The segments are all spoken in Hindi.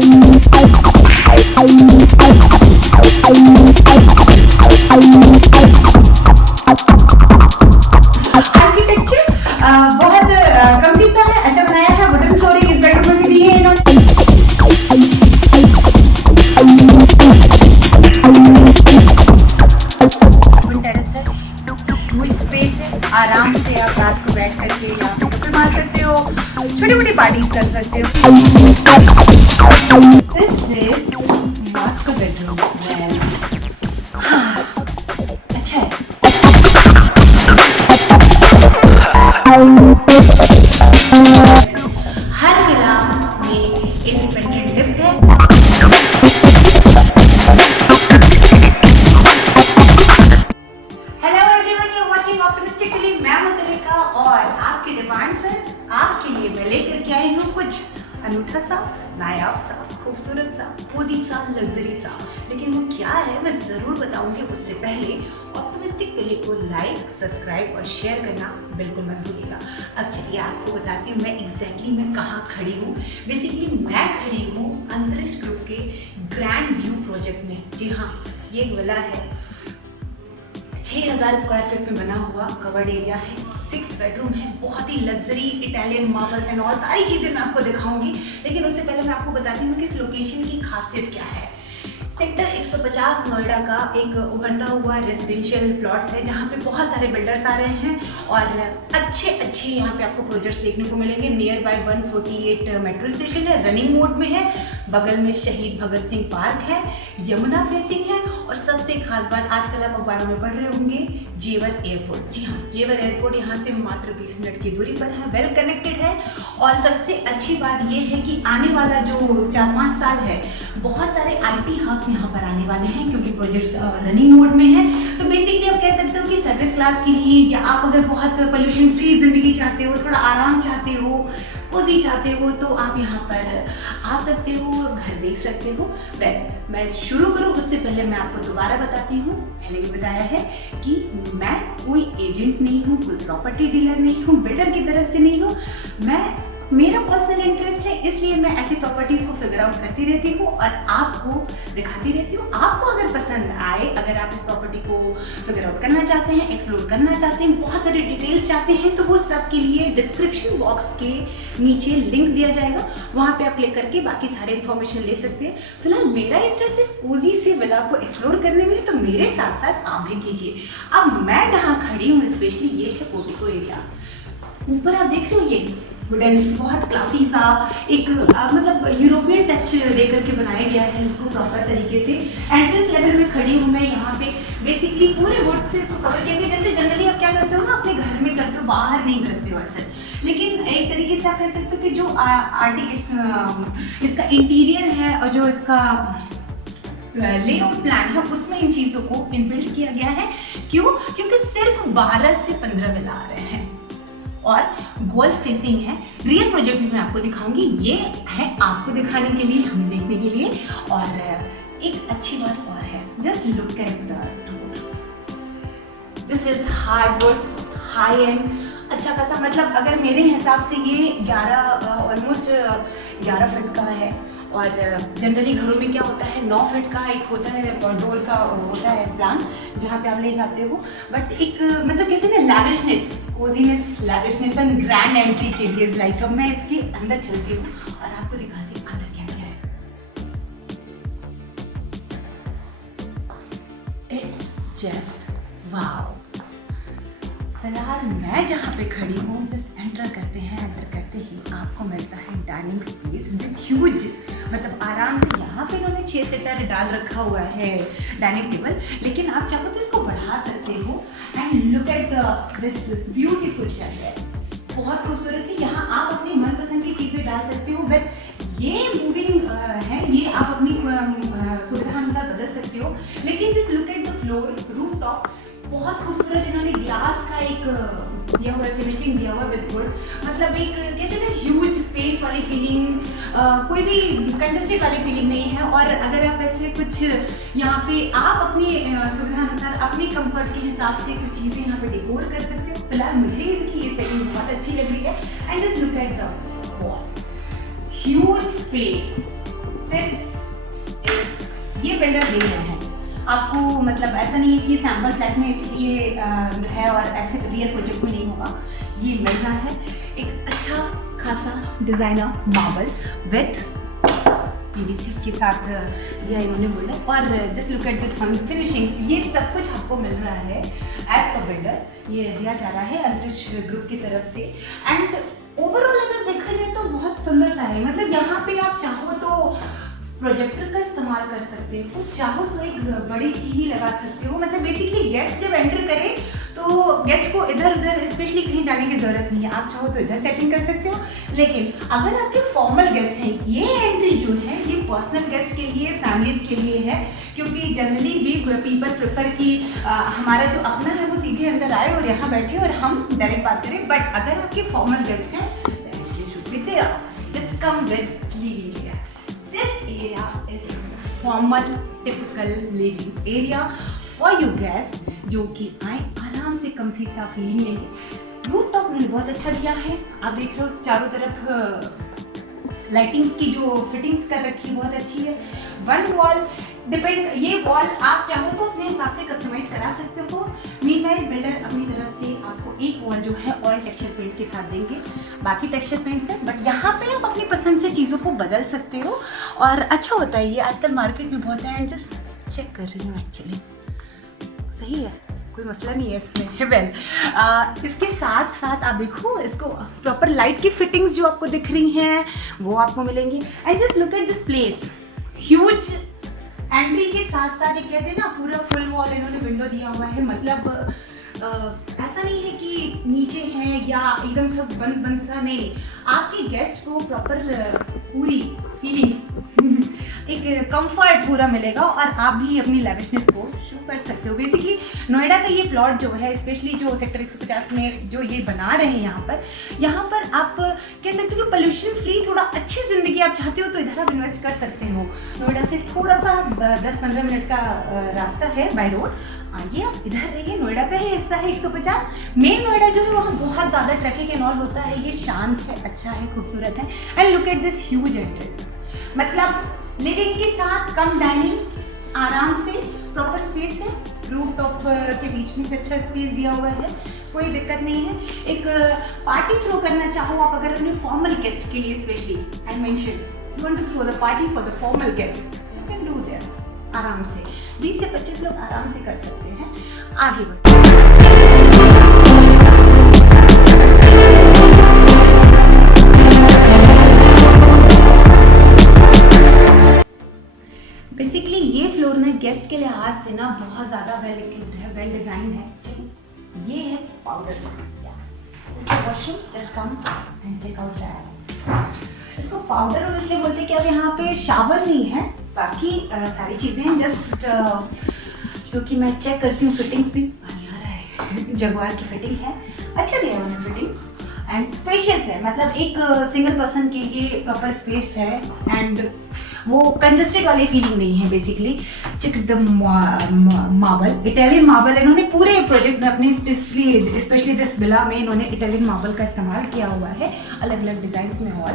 बहुत कम सा है, अच्छा बनाया है। वुडन फ्लोरिंग इस बेडरूम में भी दी है इन्होंने। टेरेस है, ह्यूज स्पेस है, आराम से आप रात को बैठ करके यहाँ पे कपड़े मार सकते हो, छोटी मोटी पार्टीज कर सकते हो। This is master bedroom. अच्छा है। हर विला में इंडिपेंडेंट लिफ्ट है। Hello everyone, you watching optimistically. मैं हूं तरीका और आपकी डिमांड पर आपके लिए मैं लेकर के आई हूं कुछ अनूठा सा, नायाब सा, खूबसूरत सा, कोजी सा, लग्जरी सा। लेकिन वो क्या है मैं जरूर बताऊंगी। उससे पहले ऑप्टिमिस्टिक दिल्ली को लाइक, सब्सक्राइब और शेयर करना बिल्कुल मत भूलिएगा। अब चलिए आपको बताती हूँ मैं एग्जैक्टली मैं कहाँ खड़ी हूँ। बेसिकली मैं खड़ी हूँ अंतरिक्ष ग्रुप के ग्रैंड व्यू प्रोजेक्ट में। जी हाँ, ये एक विला है, 6000 स्क्वायर फीट में बना हुआ कवर्ड एरिया है, 6 बेडरूम है, बहुत ही luxury Italian marbles and all सारी चीज़ें मैं आपको दिखाऊंगी। लेकिन उससे पहले मैं आपको बताती हूँ कि इस लोकेशन की खासियत क्या है। सेक्टर 150 नोएडा का एक उभरता हुआ रेजिडेंशियल प्लॉट्स है जहाँ पे बहुत सारे बिल्डर्स आ रहे हैं और अच्छे यहाँ पे आपको प्रोजेक्ट्स देखने को मिलेंगे। नियर बाय 148 मेट्रो स्टेशन है, रनिंग मोड में है, बगल में शहीद भगत सिंह पार्क है, यमुना फेसिंग है और सबसे खास बात आजकल आप अखबारों में पढ़ रहे होंगे, जेवर एयरपोर्ट। जी हाँ, जेवर एयरपोर्ट यहाँ से मात्र 20 मिनट की दूरी पर है, वेल कनेक्टेड है। और सबसे अच्छी बात यह है कि आने वाला जो 4-5 साल है बहुत सारे IT हब्स यहाँ पर आने वाले हैं क्योंकि प्रोजेक्ट्स रनिंग मोड में है। तो बेसिकली आप कह सकते हो कि सर्विस क्लास के लिए या आप अगर बहुत पोल्यूशन फ्री जिंदगी चाहते हो, थोड़ा आराम चाहते हो, कोजी चाहते हो, तो आप यहाँ पर आ सकते हो, घर देख सकते हो। मैं शुरू करूँ उससे पहले मैं आपको दोबारा बताती हूँ, पहले भी बताया है कि मैं कोई एजेंट नहीं हूँ, कोई प्रॉपर्टी डीलर नहीं हूँ, बिल्डर की तरफ से नहीं हूँ। मेरा पर्सनल इंटरेस्ट है, इसलिए मैं ऐसी प्रॉपर्टीज को फिगर आउट करती रहती हूँ और आपको दिखाती रहती हूँ। आपको अगर पसंद आए, अगर आप इस प्रॉपर्टी को फिगर आउट करना चाहते हैं, एक्सप्लोर करना चाहते हैं, बहुत सारे डिटेल्स चाहते हैं, तो वो सब के लिए डिस्क्रिप्शन बॉक्स के नीचे लिंक दिया जाएगा, वहाँ पे आप क्लिक करके बाकी सारे इन्फॉर्मेशन ले सकते हैं। फिलहाल मेरा इंटरेस्ट इस कोजी से विला को एक्सप्लोर करने में है, तो मेरे साथ साथ आप भी कीजिए। अब मैं जहाँ खड़ी हूँ स्पेशली ये है पोर्टिको एरिया। ऊपर आप देख रहे हो ये वुडन बहुत क्लासी सा एक मतलब यूरोपियन टच देकर के बनाया गया है इसको प्रॉपर तरीके से। एंट्रेंस लेवल में खड़ी हूँ मैं यहाँ पे, बेसिकली पूरे वुड से इसको कवर किया गया। जैसे जनरली आप क्या करते हो ना, अपने घर में करते हो, बाहर नहीं करते हो असल। लेकिन एक तरीके से आप कह सकते हो कि जो इसका इंटीरियर है और जो इसका लेआउट प्लान है उसमें इन चीज़ों को इनबिल्ट किया गया है। क्यों? क्योंकि सिर्फ 12 से 15 विला आ रहे हैं और गोल्फ फेसिंग है। रियल प्रोजेक्ट भी मैं आपको दिखाऊंगी, ये है आपको दिखाने के लिए, हमें देखने के लिए। और एक अच्छी बात और है, just look at the door. This is hardwood, high and, अच्छा खासा, मतलब अगर मेरे हिसाब से ये 11 ऑलमोस्ट 11 फीट का है। और जनरली घरों में क्या होता है, 9 फीट का एक होता है डोर का होता है प्लान जहाँ पे आप ले जाते हो। बट एक मतलब कहते हैं ना लैविशनेस, कोजीनेस, लैविशनेस एंड ग्रैंड एंट्री के लिए लाइक। अब मैं इसके अंदर चलती हूँ और आपको दिखाती हूँ अंदर क्या क्या है। It's just wow. फिलहाल मैं जहाँ पे खड़ी हूँ, जस्ट एंटर करते ही आपको मिलता है डाइनिंग स्पेस विद ह्यूज, मतलब आराम से यहाँ पे इन्होंने 6 सीटर डाल रखा हुआ है डाइनिंग टेबल। लेकिन आप चाहो तो इसको बढ़ा सकते हो। And look at this beautiful shelf, बहुत खूबसूरत है। यहाँ आप अपनी मनपसंद की चीज़ें डाल सकते हो। बट ये मूविंग है, ये आप अपनी सुविधा अनुसार बदल सकते हो। लेकिन just look at the floor, roof top, बहुत खूबसूरत इन्होंने ग्लास का एक दिया हुआ है, फिनिशिंग दिया हुआ विद वुड। मतलब एक कहते हैं ना ह्यूज स्पेस वाली फीलिंग, कोई भी कंजस्टेड वाली फीलिंग नहीं है। और अगर आप ऐसे कुछ यहाँ पे आप अपनी सुविधा अनुसार अपने कंफर्ट के हिसाब से कुछ चीज़ें यहाँ पे डेकोर कर सकते हो। फिलहाल मुझे इनकी ये सेटिंग बहुत अच्छी लग रही है। And just look at the wall, huge space, builder दे रहे हैं आपको, मतलब ऐसा नहीं है कि सैम्पल फ्लैट में इसलिए है और ऐसे रियल प्रोजेक्ट में नहीं होगा। ये मिल रहा है एक अच्छा खासा डिज़ाइनर मार्बल विथ पीवीसी के साथ दिया इन्होंने बिल्डर, और just look at this finishings, ये सब कुछ आपको मिल रहा है एज पर बिल्डर, ये दिया जा रहा है अंतरिक्ष ग्रुप की तरफ से। एंड ओवरऑल अगर देखा जाए तो बहुत सुंदर सा है, मतलब यहाँ पे आप चाहो तो प्रोजेक्टर का इस्तेमाल कर सकते हो, चाहो तो एक बड़ी टीवी लगा सकते हो, मतलब बेसिकली गेस्ट जब एंटर करे तो गेस्ट को इधर उधर स्पेशली कहीं जाने की ज़रूरत नहीं है, आप चाहो तो इधर सेटिंग कर सकते हो। लेकिन अगर आपके फॉर्मल गेस्ट हैं, ये एंट्री जो है ये पर्सनल गेस्ट के लिए, फैमिलीज़ के लिए है, क्योंकि जनरली वी पीपल प्रेफर कि हमारा जो अपना है वो सीधे अंदर आए और यहाँ बैठे और हम डायरेक्ट बात करें। बट अगर आपके फॉर्मल गेस्ट हैं, just come with living area. This area is formal, typical living area for you guests, जो कि आए आराम से कम सी सा फीलिंग लेंगे। रूफ टॉप उन्होंने बहुत अच्छा दिया है, आप देख रहे हो चारों तरफ लाइटिंग्स की जो फिटिंग्स कर रखी है बहुत अच्छी है। वन वॉल डिपेंड, ये वॉल आप चाहो तो अपने हिसाब से कस्टमाइज करा सकते हो। मीनवाइल बिल्डर अपनी तरफ से आपको एक वॉल जो है ऑयल टेक्सचर पेंट के साथ देंगे, बाकी टेक्सचर पेंट है, बट यहाँ पे आप अपनी पसंद से चीज़ों को बदल सकते हो और अच्छा होता है। ये आजकल मार्केट में बहुत है, एंड जस्ट चेक कर रही हूँ एक्चुअली सही है, कोई मसला नहीं है इसमें। वेल इसके साथ साथ आप देखो इसको प्रॉपर लाइट की फिटिंग्स जो आपको दिख रही हैं वो आपको मिलेंगी। And just look at this place, huge entry के साथ साथ ये कहते हैं ना पूरा फुल वॉल इन्होंने विंडो दिया हुआ है, मतलब ऐसा नहीं है कि नीचे है या एकदम सब बंद बंद सा, नहीं, आपके गेस्ट को प्रॉपर पूरी फीलिंग्स एक कंफर्ट पूरा मिलेगा और आप भी अपनी लैविशनेस को शो कर सकते हो। बेसिकली नोएडा का ये प्लॉट जो है, स्पेशली जो सेक्टर 150 में जो ये बना रहे हैं यहाँ पर आप कह सकते हो कि पोल्यूशन फ्री थोड़ा अच्छी ज़िंदगी आप चाहते हो तो इधर आप इन्वेस्ट कर सकते हो। नोएडा से थोड़ा सा 10-15 मिनट का रास्ता है बाय रोड, आइए आप इधर रहिए। नोएडा का ही हिस्सा है 150, मेन नोएडा जो है वहाँ बहुत ज़्यादा ट्रैफिक एंड ऑल होता है, ये शांत है, अच्छा है, खूबसूरत है। And look at this huge entry, मतलब लिविंग के साथ कम डाइनिंग, आराम से प्रॉपर स्पेस है, रूफ टॉप के बीच में भी अच्छा स्पेस दिया हुआ है, कोई दिक्कत नहीं है। एक पार्टी थ्रो करना चाहो आप अगर अपने फॉर्मल गेस्ट के लिए, specially I mention you want to throw the party for the formal guest, you can do that आराम से, 20 से 25 लोग आराम से कर सकते हैं। आगे बढ़ते बेसिकली ये फ्लोर ना गेस्ट के लिहाज से ना बहुत ज़्यादा वेल इक्विप्ड है, वेल डिज़ाइन है। ये है पाउडर, इसका washroom, just come and check out that. इसको पाउडर और इसलिए बोलते हैं कि अब यहाँ पे शावर नहीं है, बाकी सारी चीज़ें हैं, जस्ट क्योंकि मैं चेक करती हूँ फिटिंग्स भी, पानी आ रहा है, जगुआर की फिटिंग है, अच्छा दिया उन्होंने फिटिंग्स एंड स्पेशियस है, मतलब एक सिंगल पर्सन के लिए प्रॉपर स्पेस है एंड वो कंजस्टेड वाली फीलिंग नहीं है। Basically check the marble, Italian marble इन्होंने पूरे प्रोजेक्ट में अपने स्पेशली दिस विला में इन्होंने इटालियन मार्बल का इस्तेमाल किया हुआ है, अलग अलग डिज़ाइंस में। हॉल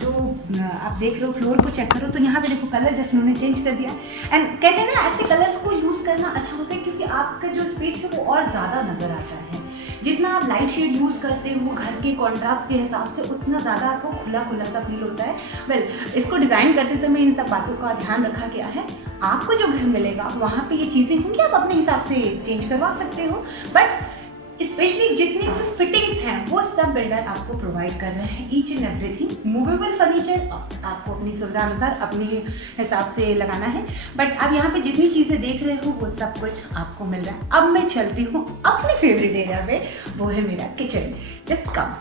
जो आप देख रहे हो, फ्लोर को चेक करो तो यहाँ पे देखो कलर जस्ट उन्होंने चेंज कर दिया। एंड कहते हैं ना ऐसे कलर्स को यूज़ करना अच्छा होता है क्योंकि आपका जो स्पेस है वो और ज़्यादा नज़र आता है। जितना आप लाइट शेड यूज़ करते हो घर के कॉन्ट्रास्ट के हिसाब से उतना ज़्यादा आपको खुला खुला सा फील होता है। वेल इसको डिज़ाइन करते समय इन सब बातों का ध्यान रखा गया है। आपको जो घर मिलेगा वहाँ पे ये चीज़ें होंगी, आप अपने हिसाब से चेंज करवा सकते हो, बट स्पेशली जितनी भी फिटिंग्स हैं वो सब बिल्डर आपको प्रोवाइड कर रहे हैं, each and everything. Movable furniture आपको अपनी सुविधा अनुसार अपने हिसाब से लगाना है, बट अब यहाँ पे जितनी चीज़ें देख रहे हो वो सब कुछ आपको मिल रहा है। अब मैं चलती हूँ अपने फेवरेट एरिया पे, वो है मेरा kitchen. Just come,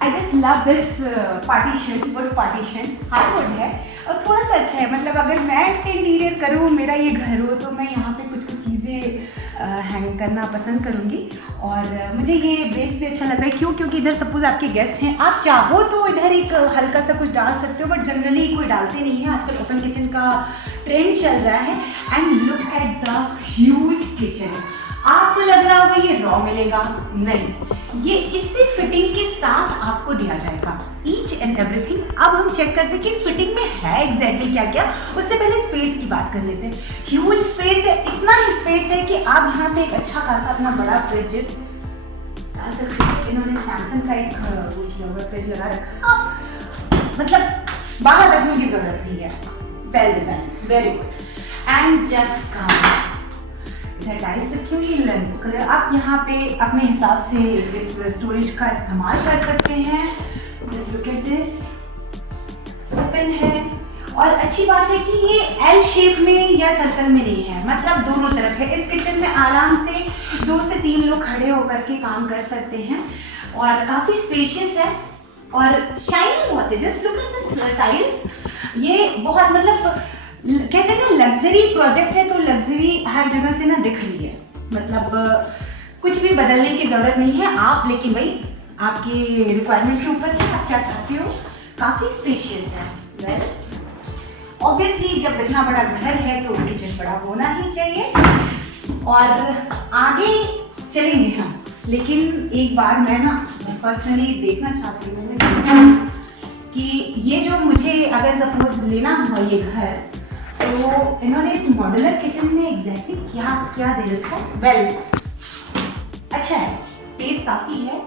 I just love this partition, would partition, hardwood है और थोड़ा सा अच्छा है, मतलब अगर मैं इसके इंटीरियर करूँ, मेरा ये घर हो, तो मैं यहाँ पे कुछ कुछ चीज़ें हैंग करना पसंद करूँगी। और मुझे ये ब्रेक्स भी अच्छा लग रहा है, क्यों? क्योंकि इधर सपोज आपके गेस्ट हैं, आप चाहो तो इधर एक हल्का सा कुछ डाल सकते हो, बट जनरली कोई डालते नहीं है, आजकल ओपन किचन का ट्रेंड चल रहा है। And look at the huge kitchen, आपको लग रहा होगा ये रॉ मिलेगा, नहीं, ये इसी फिटिंग के साथ आपको दिया जाएगा ईच एंड एवरीथिंग। अब हम चेक करते हैं कि इस फिटिंग में है एग्जैक्टली क्या क्या। उससे पहले स्पेस की बात कर लेते हैं। ह्यूज स्पेस है, इतना ही स्पेस है कि आप यहाँ पे एक अच्छा खासा अपना बड़ा फ्रिज डाल सकते हैं। इन्होंने सैमसंग का एक वो किया हुआ फ्रिज लगा रखा, मतलब बाहर रखने की जरूरत नहीं है। Well design, very good. And just come इधर टाइल्स रखी हुई है, आप यहाँ पे अपने हिसाब से इस स्टोरेज का इस्तेमाल कर सकते हैं। Just look at this, open है। और अच्छी बात है कि ये एल शेप में या सर्कल में नहीं है, मतलब दोनों तरफ है। इस किचन में आराम से 2 से 3 लोग खड़े होकर के काम कर सकते हैं और काफी स्पेशियस है और शाइनिंग बहुत है। Just look at this tiles, ये बहुत मतलब कहते हैं ना लग्जरी प्रोजेक्ट है, तो लग्जरी हर जगह से ना दिख रही है, मतलब कुछ भी बदलने की जरूरत नहीं है आप, लेकिन भाई आपकी रिक्वायरमेंट के ऊपर है, आप क्या चाहते हो। काफी स्पेशियस है। वेल ऑब्वियसली जब इतना बड़ा घर है तो किचन बड़ा होना ही चाहिए। और आगे चलेंगे हम, लेकिन एक बार मैं ना पर्सनली देखना चाहती हूँ कि ये जो मुझे अगर सपोज लेना हुआ ये घर, तो इन्होंने इस मॉड्यूलर किचन में एग्जैक्टली क्या क्या दे रखा है। वेल अच्छा है, स्पेस काफी है।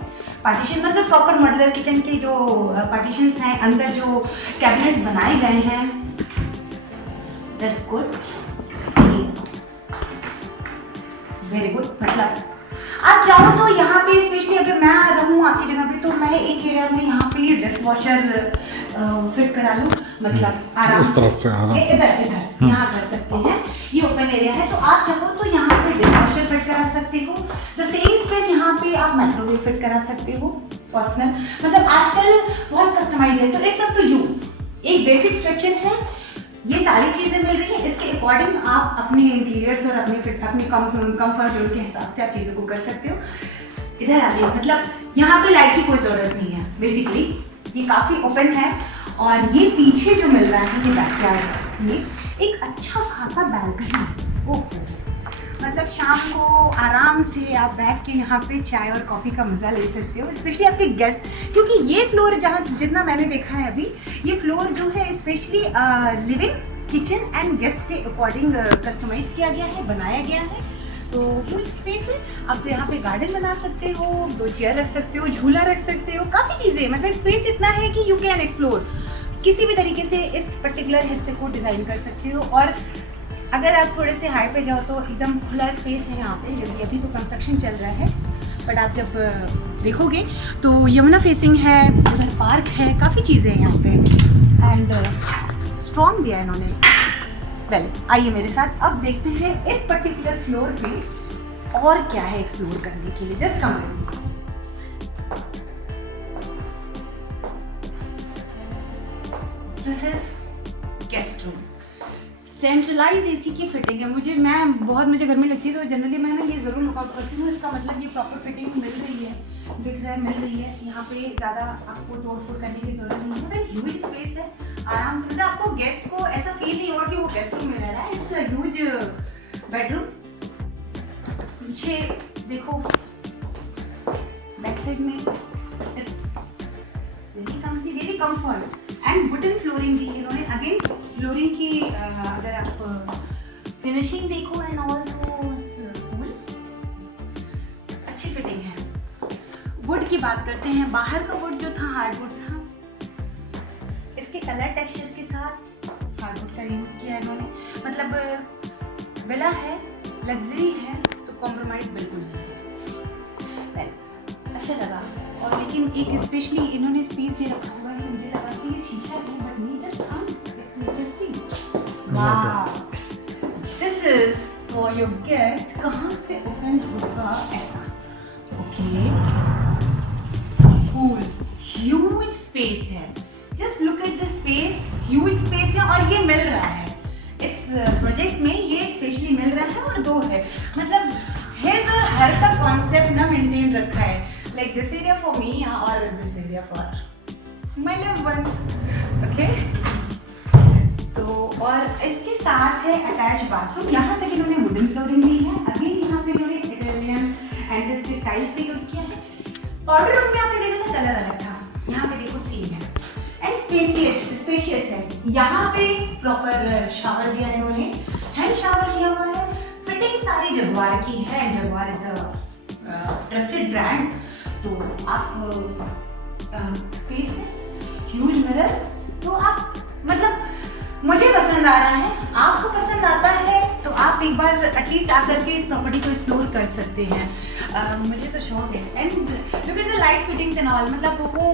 पार्टीशन मतलब प्रॉपर मॉड्यूलर किचन के जो पार्टीशंस हैं, अंदर जो कैबिनेट्स बनाए गए हैं, दैट्स गुड, वेरी गुड। मतलब आप चाहो तो यहाँ पे स्पेशली अगर मैं रहूँ आपकी जगह पे, तो मैं एक एरिया में यहाँ पे डिश वॉशर फिट करा लूँ, मतलब आराम से इधर यहाँ कर सकते हैं। ये ओपन एरिया है, तो आप चाहो तो यहाँ पे डिश वॉशर फिट करा सकते हो। द सेम स्पेस यहाँ पे आप माइक्रोवेव फिट करा सकते हो पर्सनल, मतलब आजकल बहुत कस्टमाइज है, तो इट्स अप टू यू। एक बेसिक स्ट्रक्चर है, ये सारी चीजें मिल रही हैं, इसके अकॉर्डिंग आप अपने इंटीरियर्स और अपने कंफर्ट जोन के हिसाब से आप चीज़ों को कर सकते हो। इधर आइए, मतलब यहाँ पे लाइट की कोई ज़रूरत नहीं है बेसिकली, ये काफ़ी ओपन है। और ये पीछे जो मिल रहा है ये बैकयार्ड में एक अच्छा खासा बैल्कनी। ओह, मतलब शाम को आराम से आप बैठ के यहाँ पे चाय और कॉफ़ी का मज़ा ले सकते हो, स्पेशली आपके गेस्ट, क्योंकि ये फ्लोर जहाँ जितना मैंने देखा है अभी, ये फ्लोर जो है specially living, kitchen and guest के अकॉर्डिंग कस्टमाइज किया गया है, बनाया गया है। तो कुछ स्पेस है, आप यहाँ पे गार्डन बना सकते हो, 2 चेयर रख सकते हो, झूला रख सकते हो, काफ़ी चीज़ें, मतलब स्पेस इतना है कि यू कैन एक्सप्लोर, किसी भी तरीके से इस पर्टिकुलर हिस्से को डिज़ाइन कर सकते हो। और अगर आप थोड़े से हाई पे जाओ तो एकदम खुला स्पेस है यहाँ पे, जबकि अभी तो कंस्ट्रक्शन चल रहा है, बट आप जब देखोगे तो यमुना फेसिंग है, उधर पार्क है, काफ़ी चीज़ें हैं यहाँ पे एंड स्ट्रॉन्ग दिया है इन्होंने। वेल आइए मेरे साथ, अब देखते हैं इस पर्टिकुलर फ्लोर पे और क्या है एक्सप्लोर करने के लिए। Just come in. This is guest room, centralize AC की फिटिंग है। मुझे गर्मी लगती है तो जनरली मैं ना ये ज़रूर लुकआउट करती हूँ, इसका मतलब ये प्रॉपर फिटिंग मिल रही है, दिख रहा है, मिल रही है। यहाँ पे ज़्यादा आपको तोड़ फोड़ करने की ज़रूरत नहीं है, ह्यूज स्पेस है, आराम से, मतलब आपको गेस्ट को ऐसा फील नहीं होगा कि वो गेस्ट रूम में रह रहा है। It's huge bedroom. पीछे देखो बैक साइड में it's very comfort and wooden flooring दी है इन्होंने। अगेन फ्लोरिंग की अगर आप फिनिशिंग देखो एंड ऑल, तो अच्छी फिटिंग है। वुड की बात करते हैं, बाहर का वुड जो था हार्डवुड था, इसके कलर टेक्सचर के साथ हार्डवुड का यूज किया है इन्होंने। मतलब विला है, लग्जरी है, तो कॉम्प्रोमाइज बिल्कुल नहीं है। अच्छा लगा। और लेकिन एक स्पेशली इन्होंने स्पेस दे रखा हुआ है, मुझे लगा कि ये शीशा है, बट नहीं, जस्ट कम, इट्स इंटरेस्टिंग। वाह, this is for your guest. कहाँ से ओपन होगा ऐसा? ओके, कूल, ह्यूज स्पेस है। Just look at the space, huge space है और ये मिल रहा है इस प्रोजेक्ट में, ये स्पेशली मिल रहा है। और 2 है, मतलब हिज और हर का कॉन्सेप्ट ना मेंटेन रखा है, like this area for me और this area for my love one. Okay, तो और इसके साथ है अटैच बाथरूम। यहाँ तक इन्होंने वुडन फ्लोरिंग दी है। अभी यहाँ पे इन्होंने इटालियन एंटिस्टिक टाइल्स का यूज किया है। पाउडर रूम में आपने देखा था कलर अलग था, यहाँ पे देखो सेम है एंड स्पेशियस है। यहाँ पे प्रॉपर शावर दिया है इन्होंने, हैंड शावर दिया हुआ है। फिटिंग सारी जगुआर की है and Jaguar is the trusted brand. तो आप स्पेस है, ह्यूज मिरर, तो आप मतलब मुझे पसंद आ रहा है, आपको पसंद आता है तो आप एक बार एटलीस्ट आकर के इस प्रॉपर्टी को एक्सप्लोर कर सकते हैं। मुझे तो शौक है and look at the light fittings and all, मतलब वो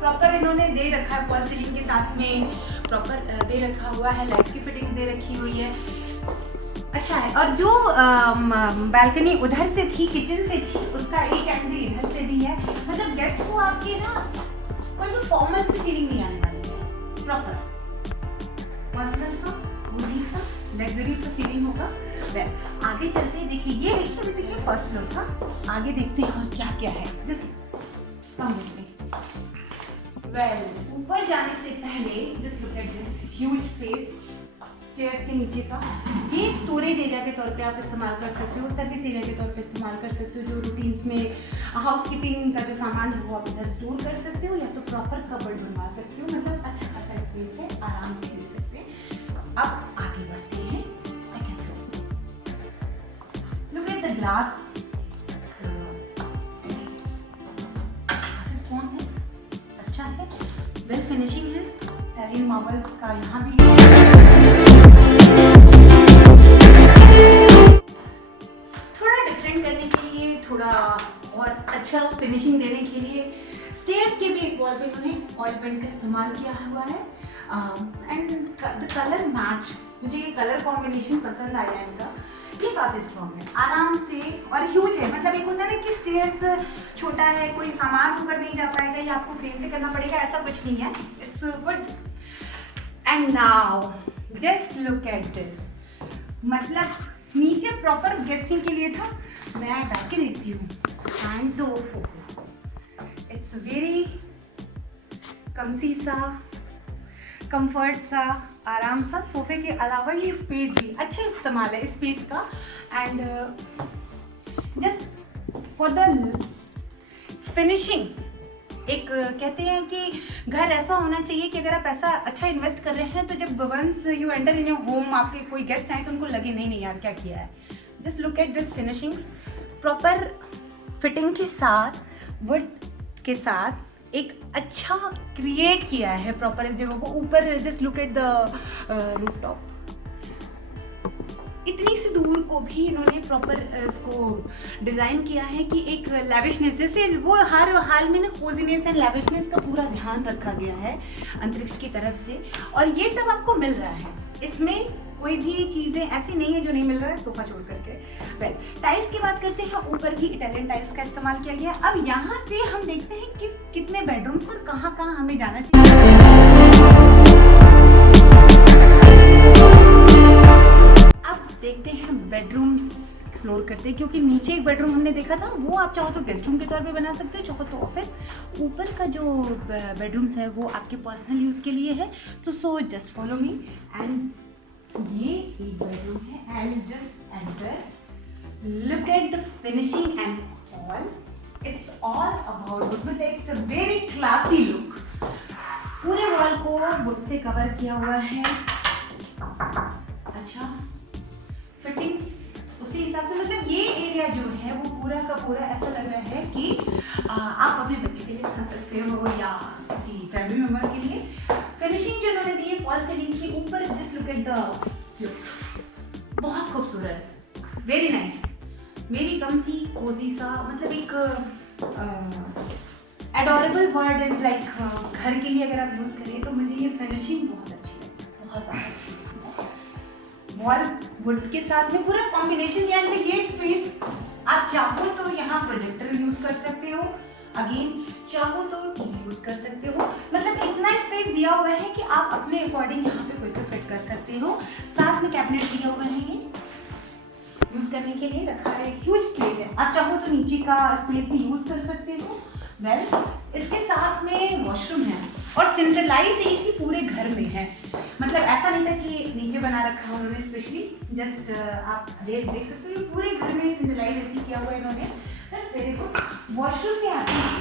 प्रॉपर इन्होंने दे रखा है, फॉल सीलिंग के साथ में प्रॉपर दे रखा हुआ है, लाइट की फिटिंग्स दे रखी हुई है, अच्छा है। और जो बालकनी उधर से थी, किचन से थी, उसका एक एंट्री इधर से भी है, मतलब गेस्ट को आपके ना कोई भी फॉर्मल सी फीलिंग नहीं आने वाली है, प्रॉपर पर्सनल सा, वुडी सा, लग्जरी सा फीलिंग होगा। वेल आगे चलते हैं, देखिए ये देखिए, अभी तक ये फर्स्ट फ्लोर था, आगे देखते हैं और क्या क्या है, जस्ट कम देखते हैं। वेल ऊपर जाने से पहले just look at this huge space, stairs के नीचे का ये स्टोरेज एरिया के तौर पे आप इस्तेमाल कर सकते हो, सर्विस एरिया के तौर पे इस्तेमाल कर सकते हो, जो रूटीन्स में हाउसकीपिंग का जो सामान है वो आप इधर स्टोर कर सकते हो, या तो प्रॉपर कबर्ड बनवा सकते हो, मतलब अच्छा खासा स्पेस है, आराम से ले सकते हैं। अब आगे बढ़ते हैं second floor. Look at the glass, काफी स्ट्रॉन्ग है, अच्छा है, वेल फिनिशिंग है, इटालियन मार्बल्स का यहाँ भी थोड़ा डिफरेंट करने के लिए, थोड़ा और अच्छा फिनिशिंग देने के लिए स्टेयर्स के भी एक वॉल पे इन्होंने ऑयल पेंट का इस्तेमाल किया हुआ है एंड द कलर मैच, मुझे ये कलर कॉम्बिनेशन पसंद आया इनका, ये काफी स्ट्रॉन्ग है, आराम से और ह्यूज है, मतलब एक होता है ना कि स्टेयर्स छोटा है, कोई सामान ऊपर नहीं जा पाएगा या आपको क्रेन से करना पड़ेगा, ऐसा कुछ नहीं है, it's good. And now just look at this, मतलब नीचे प्रॉपर गेस्टिंग के लिए था, मैं बैठ के देखती हूँ एंड दो फोटो, इट्स वेरी कमसी सा, कंफर्ट सा, आराम सा, सोफे के अलावा ये स्पेस भी अच्छा इस्तेमाल है स्पेस का and just for the finishing. एक कहते हैं कि घर ऐसा होना चाहिए कि अगर आप पैसा अच्छा इन्वेस्ट कर रहे हैं तो जब once you enter in your home, आपके कोई गेस्ट आए तो उनको लगे नहीं यार क्या किया है। Just look at this finishings, proper fitting के साथ, वुड के साथ एक अच्छा क्रिएट किया है प्रॉपर इस जगह को। ऊपर just look at the rooftop, इतनी सी दूर को भी इन्होंने प्रॉपर इसको डिज़ाइन किया है कि एक लैविशनेस, जैसे वो हर हाल में ना कोजीनेस एंड लैविशनेस का पूरा ध्यान रखा गया है अंतरिक्ष की तरफ से, और ये सब आपको मिल रहा है, इसमें कोई भी चीज़ें ऐसी नहीं है जो नहीं मिल रहा है सोफा छोड़ करके। वेल टाइल्स की बात करते हैं, ऊपर भी इटालियन टाइल्स का इस्तेमाल किया गया। अब यहाँ से हम देखते हैं कि कितने बेडरूम्स और कहाँ कहाँ हमें जाना चाहिए। देखते हैं बेडरूम्स एक्सप्लोर करते हैं, क्योंकि नीचे एक बेडरूम हमने देखा था, वो आप चाहो तो गेस्ट रूम के तौर पे बना सकते हो, चाहो तो ऑफिस। ऊपर का जो बेडरूम्स है वो आपके पर्सनल यूज़ के लिए है, तो so just follow me and ये एक बेडरूम है and just enter, look at the finishing and all, it's all about wood, मतलब it's a very classy look. पूरे वॉल को वुड से कवर किया हुआ है, अच्छा फिटिंग्स उसी हिसाब से, मतलब ये एरिया जो है वो पूरा का पूरा ऐसा लग रहा है कि आप अपने बच्चे के लिए बना सकते हो या किसी फैमिली मेम्बर के लिए। फिनिशिंग जो इन्होंने दी है फॉल सीलिंग की ऊपर, just look at the look, बहुत खूबसूरत, वेरी नाइस, वेरी कम सी कोजी सा, मतलब एक एडोरेबल वर्ड इज लाइक, घर के लिए अगर आप यूज़ करें तो मुझे ये फिनिशिंग बहुत अच्छी लगी, बहुत ज़्यादा अच्छी लगी। वॉल वुड के साथ में पूरा कॉम्बिनेशन दिया है। ये स्पेस आप चाहो तो यहाँ प्रोजेक्टर यूज कर सकते हो, अगेन चाहो तो टीवी यूज कर सकते हो, मतलब इतना स्पेस दिया हुआ है कि आप अपने अकॉर्डिंग यहाँ पे कोई भी फिट कर सकते हो। साथ में कैबिनेट दिया हुआ है, ये यूज करने के लिए रखा है, ह्यूज स्पेस है, आप चाहो तो नीचे का स्पेस भी यूज कर सकते हो। वेल इसके साथ में वॉशरूम है और सेंट्रलाइज एसी पूरे घर में है, मतलब ऐसा नहीं था कि नीचे मुझे बना रखा है उन्होंने स्पेशली। जस्ट आप देख सकते हो, पूरे घर में सिंडलाइज ऐसी किया हुआ है इन्होंने। बस वेरी गुड। वॉशरूम में आते हैं,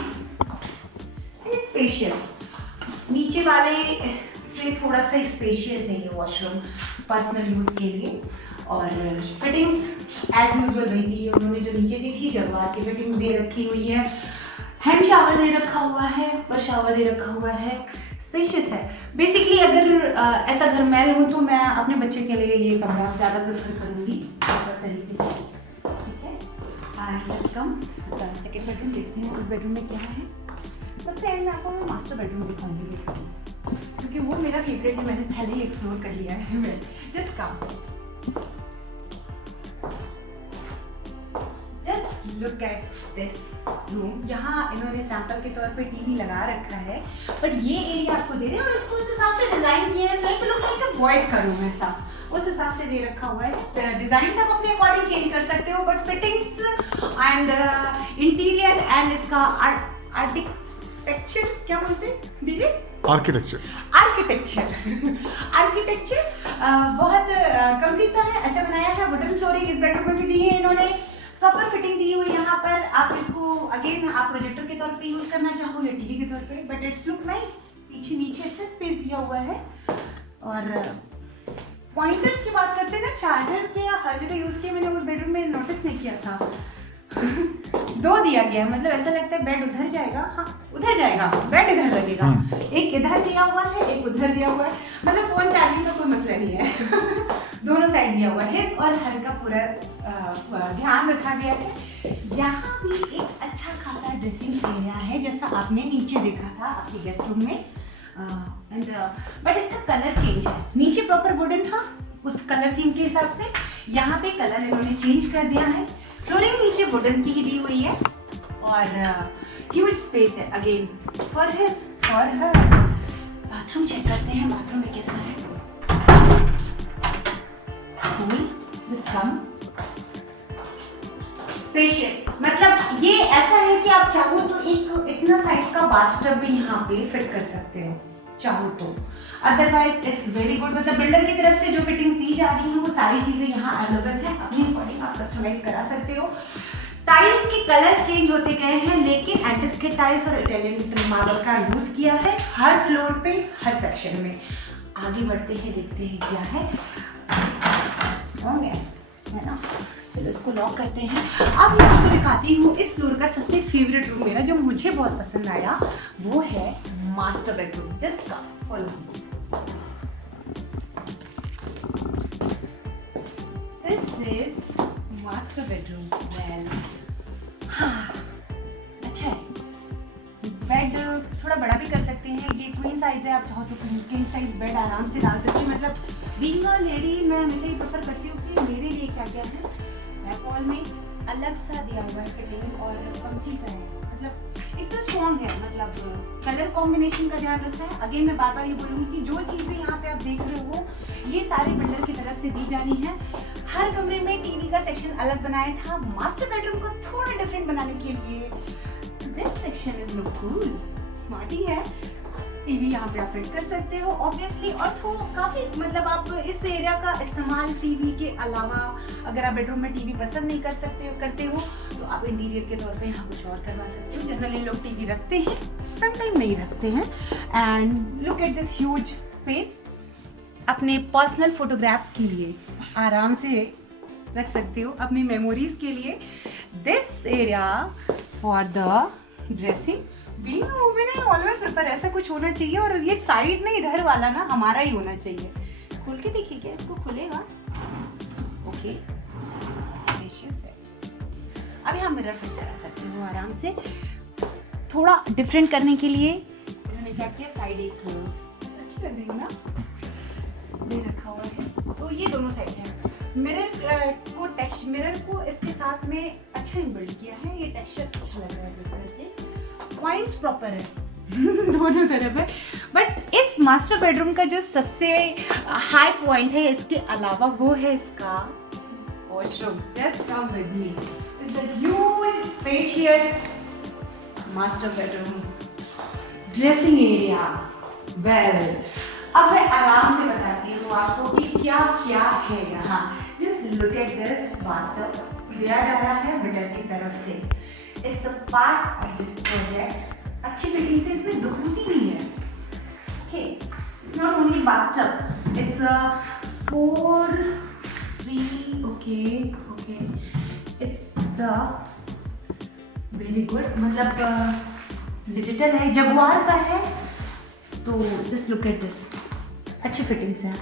स्पेशियस, नीचे वाले से थोड़ा सा स्पेशियस है ये वॉशरूम पर्सनल यूज के लिए। और फिटिंग्स एज यूजुअल वही दी है उन्होंने जो नीचे दी थी, जगवार की फिटिंग्स दे रखी हुई है, हैंड शावर दे रखा हुआ है, ऊपर शावर दे रखा हुआ है, स्पेशियस है। बेसिकली अगर ऐसा घर मैं लूँ तो मैं अपने बच्चे के लिए ये कमरा ज़्यादा प्रेफर करूँगी प्रॉपर तरीके से, ठीक है। I just come second bedroom देखते हैं उस बेडरूम में क्या है। सबसे एंड में आपको मैं मास्टर बेडरूम दिखाऊंगी बेसिकली, क्योंकि वो मेरा फेवरेट है, मैंने पहले ही एक्सप्लोर कर लिया है। मैं just come look at this room. यहाँ इन्होंने सैंपल के तौर पे टीवी लगा रखा है, बट ये एरिया आपको दे रहे हैं और इसको उस हिसाब से डिजाइन किया है लाइक लुक लाइक बॉयज का रूम ऐसा, उस हिसाब से दे रखा हुआ है। डिजाइन आप अपने अकॉर्डिंग चेंज कर सकते हो, but fittings and interior and इसका आर्किटेक्चर क्या बोलते हैं दीजिए, आर्किटेक्चर बहुत कमसीसा है, अच्छा बनाया है। वुडन फ्लोरिंग इस बेडरूम में भी दी है इन्होंने, प्रॉपर फिटिंग दी हुई यहाँ पर। आप इसको अगेन आप प्रोजेक्टर के तौर पे यूज करना चाहो या टीवी के तौर पे, बट इट्स लुक नाइस। पीछे नीचे अच्छा स्पेस दिया हुआ है। और पॉइंटर्स की बात करते हैं ना, चार्जर के हर जगह यूज किया, मैंने उस बेडरूम में नोटिस नहीं किया था। 2 दिया गया है, मतलब ऐसा लगता है बेड उधर जाएगा, हाँ उधर जाएगा, बेड इधर लगेगा। एक इधर दिया हुआ है, एक उधर दिया हुआ है, मतलब फोन चार्जिंग का कोई मसला नहीं है। दोनों साइड दिया हुआ है और हर का पूरा ध्यान रखा गया है। यहाँ भी एक अच्छा खासा ड्रेसिंग एरिया है, जैसा आपने नीचे देखा था आपके गेस्ट रूम में। बट इसका कलर चेंज है, नीचे प्रॉपर वुडन था उस कलर थीम के हिसाब से, यहाँ पे कलर इन्होंने चेंज कर दिया है। फ्लोरिंग नीचे वुडन की ही दी हुई है और ह्यूज स्पेस है again for her. Bathroom check करते हैं, बाथरूम में कैसा है। स्पेशियस, मतलब ये ऐसा है कि आप चाहो तो एक इतना साइज का बाथटब भी यहाँ पे फिट कर सकते हो चाहो तो। अदरवाइज इट्स वेरी गुड, मतलब बिल्डर की तरफ से जो फिटिंग्स दी जा रही हैं वो सारी चीजें यहाँ अवेलेबल है, अपने अकॉर्डिंग आप कस्टमाइज करा सकते हो। टाइल्स के कलर्स चेंज होते गए हैं, लेकिन एंटिस्केट टाइल्स और इटालियन मार्बल का यूज किया है हर फ्लोर पे, हर सेक्शन में। आगे बढ़ते हैं, देखते हैं क्या है। स्ट्रॉन्ग है ना। चलो इसको लॉक करते हैं। अब मैं आपको दिखाती हूँ इस फ्लोर का सबसे फेवरेट रूम मेरा, जो मुझे बहुत पसंद आया, वो है master bedroom. Just come follow me. This is master bedroom. Well अच्छा है, बेड थोड़ा बड़ा भी कर सकते हैं, ये क्वीन साइज है, आप चाहो तो किंग साइज बेड आराम से डाल सकते हैं। मतलब बीइंग अ लेडी मैं हमेशा ही प्रेफर करती हूँ कि मेरे लिए क्या क्या है। बैक वॉल में अलग सा दिया हुआ है फिटिंग और कमसी सा है, मतलब एक तो स्ट्रॉन्ग है, मतलब कलर कॉम्बिनेशन का ध्यान रखा है। अगेन मैं बार बार ये बोलूँगी कि जो चीज़ें यहाँ पे आप देख रहे हो ये सारे बिल्डर की तरफ से दी जा रही हैं। हर कमरे में टीवी का सेक्शन अलग बनाया था, मास्टर बेडरूम को थोड़ा डिफरेंट बनाने के लिए। This section is look cool, smarty है। टीवी यहाँ पे आप फिट कर सकते हो ऑब्वियसली, और थोड़ा काफ़ी मतलब आप इस एरिया का इस्तेमाल टीवी के अलावा, अगर आप बेडरूम में टीवी पसंद नहीं करते हो तो आप इंटीरियर के तौर पे यहाँ कुछ और करवा सकते हो। जनरली लोग टीवी रखते हैं, समटाइम नहीं रखते हैं। And look at this huge space, अपने पर्सनल फोटोग्राफ्स के लिए आराम से रख सकते हो, अपनी मेमोरीज के लिए। This area for the dressing. Being a woman I always prefer ऐसा कुछ होना चाहिए, और ये साइड नहीं इधर वाला ना हमारा ही होना चाहिए। खोल के देखिए क्या इसको खुलेगा। ओके स्पेशियस है। अब यहाँ मिरर फिट करा सकते हो आराम से। थोड़ा डिफरेंट करने के लिए मैंने क्या किया, साइड एक अच्छी लग रही है ना, दे रखा हुआ है, तो ये दोनों साइड है। मिरर को इसके साथ में अच्छा इनबिल्ड किया है, ये टेक्सचर अच्छा लग रहा है देख करके। पॉइंट्स प्रॉपर है दोनों तरफ है। बट इस मास्टर बेडरूम का जो सबसे हाई पॉइंट है इसके अलावा, वो है इसका washroom. Just come with me. It's a huge spacious master bedroom, dressing area. Well अब मैं आराम से बताती हूँ आपको कि क्या क्या है यहाँ। Just look at this bathtub दिया जा रहा है बिल्डर की तरफ से। It's a part of this project. अच्छी फिटिंग से इसमें जकूजी भी है। Okay, it's not only bathtub, it's a 4-3 okay it's very good, मतलब डिजिटल है, जगुआर का है। तो जस्ट लुक एट दिस, अच्छी फिटिंग्स है।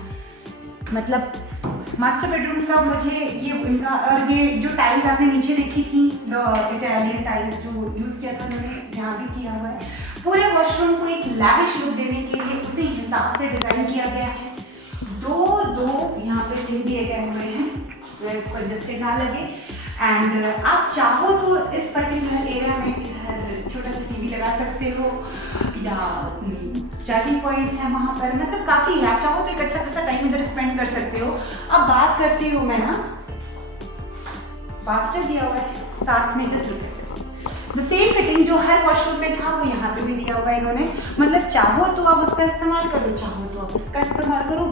मतलब मास्टर बेडरूम का मुझे ये इनका, और ये जो टाइल्स आपने नीचे देखी थी, इटालियन टाइल्स जो यूज़ किया था उन्होंने, यहाँ भी किया हुआ है। पूरे वॉशरूम को एक लैविश लुक देने के लिए उसी हिसाब से डिज़ाइन किया गया है। दो यहाँ पे सिंक दिए गए हुए हैं, कंजस्टेड ना लगे। एंड आप चाहो तो इस पर्टिकुलर एरिया में इधर छोटा सा टीवी लगा सकते हो, या चार्जिंग पॉइंट्स हैं वहाँ पर, मतलब काफ़ी है। आप चाहो तो एक अच्छा खासा टाइम इधर स्पेंड कर सकते हो। अब बात करती हूँ मैं ना, बाथटब दिया हुआ है साथ में, just look at this, the same fitting जो हर वॉशरूम में था वो यहाँ पे भी दिया हुआ है इन्होंने। मतलब चाहो तो आप उसका इस्तेमाल करो, चाहो तो आप इसका इस्तेमाल करो,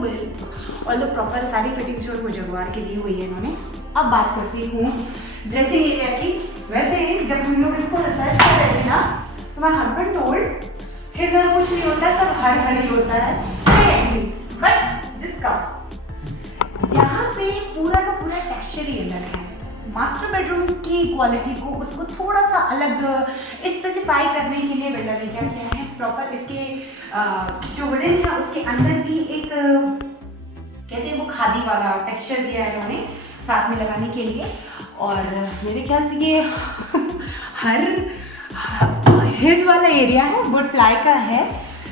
और जो प्रॉपर सारी फिटिंग्स जो है वो जगुआर की दी हुई है इन्होंने। अब बात करती हूँ ड्रेसिंग एरिया की। वैसे जब हम लोग इसको रिसर्च कर रहे थे ना, तो माय हस्बैंड टोल्ड इधर कुछ नहीं होता, सब हर ही होता है। बट जिसका यहाँ पे पूरा का पूरा टेक्सचर ही अलग है। मास्टर बेडरूम की क्वालिटी को, उसको थोड़ा सा अलग स्पेसिफाई करने के लिए बिल्डर ने क्या किया है, प्रॉपर इसके जो वुडन है उसके अंदर भी एक कहते हैं वो खादी वाला टेक्सचर दिया है इन्होंने साथ में लगाने के लिए। और मेरे ख्याल से ये हर हिज वाला एरिया है, वुड प्लाई का है,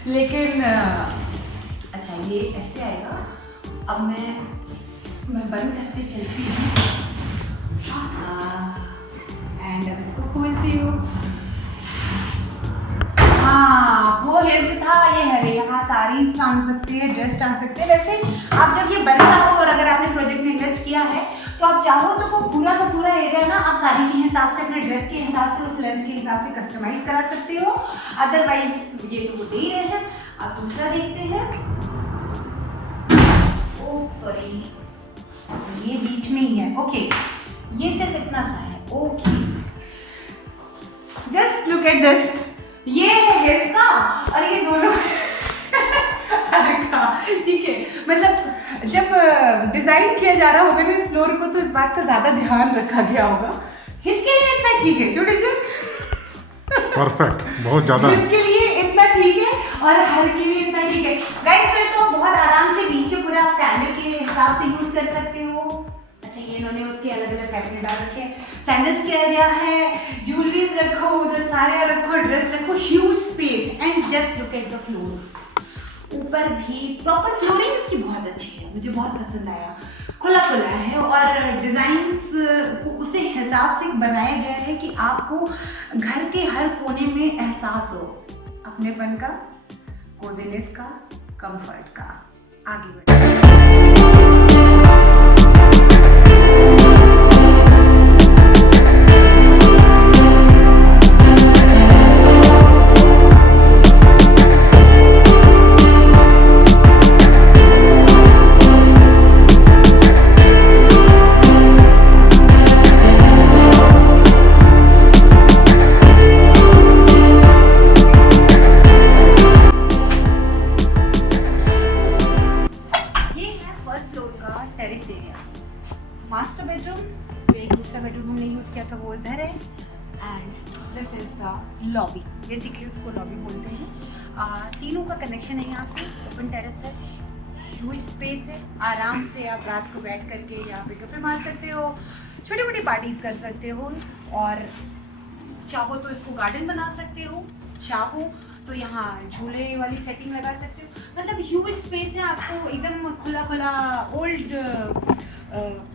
लेकिन अच्छा ये ऐसे आएगा। अब मैं बंद करके चलती हूँ एंड अब इसको खोलती हूँ। हाँ, वो हिज था, ये है। यहाँ साड़ीज टांग सकते हैं, ड्रेस टांग सकते हैं। वैसे आप जब ये बन रहा हो और अगर आपने प्रोजेक्ट में इन्वेस्ट किया है तो आप चाहो तो वो पूरा का पूरा एरिया ना आप साड़ी के हिसाब से, अपने ड्रेस के हिसाब से, उस लेंथ के हिसाब से कस्टमाइज करा सकते हो। अदरवाइज ये तो वो दे ही रहे हैं। आप दूसरा देखते हैं। ओह सॉरी, ये बीच में ही है। ओके, ये सिर्फ इतना सा है। Okay, just look at this, ये है इसका और ये दोनों ठीक है। मतलब जब डिजाइन किया जा रहा होगा ना इस फ्लोर को, तो इस बात का ज्यादा ध्यान रखा गया होगा। इसके लिए इतना ठीक है, क्यों टीचर? परफेक्ट, बहुत ज्यादा। इसके लिए इतना ठीक है और हर के लिए इतना ठीक है। गाइस फिर तो बहुत आराम से नीचे पूरा सैंडल के हिसाब से यूज कर सकते हो। अच्छा, ये इन्होंने उसके अलग अलग कैबिनेट डाल रखे हैं। सैंडल्स के एरिया है, ज्वेलरीज रखो, उधर सारे रखो, ड्रेस रखो, huge space. And just look at the floor, ऊपर भी प्रॉपर फ्लोरिंग इसकी बहुत अच्छी है, मुझे बहुत पसंद आया। खुला खुला है और डिजाइन्स उसे हिसाब से बनाया गया है कि आपको घर के हर कोने में एहसास हो अपनेपन का, कोजीनेस का, कंफर्ट का। आगे बढ़े। मास्टर बेडरूम, जो एक दूसरा बेडरूम हमने यूज़ किया था वो इधर है। And this is the lobby, basically उसको लॉबी बोलते हैं। तीनों का कनेक्शन है यहाँ से, ओपन टेरेस है, ह्यूज स्पेस है। आराम से आप रात को बैठ करके यहाँ पे गप्पे मार सकते हो, छोटी मोटी पार्टीज कर सकते हो, और चाहो तो इसको गार्डन बना सकते हो, चाहो तो यहाँ झूले वाली सेटिंग लगा सकते हो। मतलब ह्यूज स्पेस है, आपको एकदम खुला खुला ओल्ड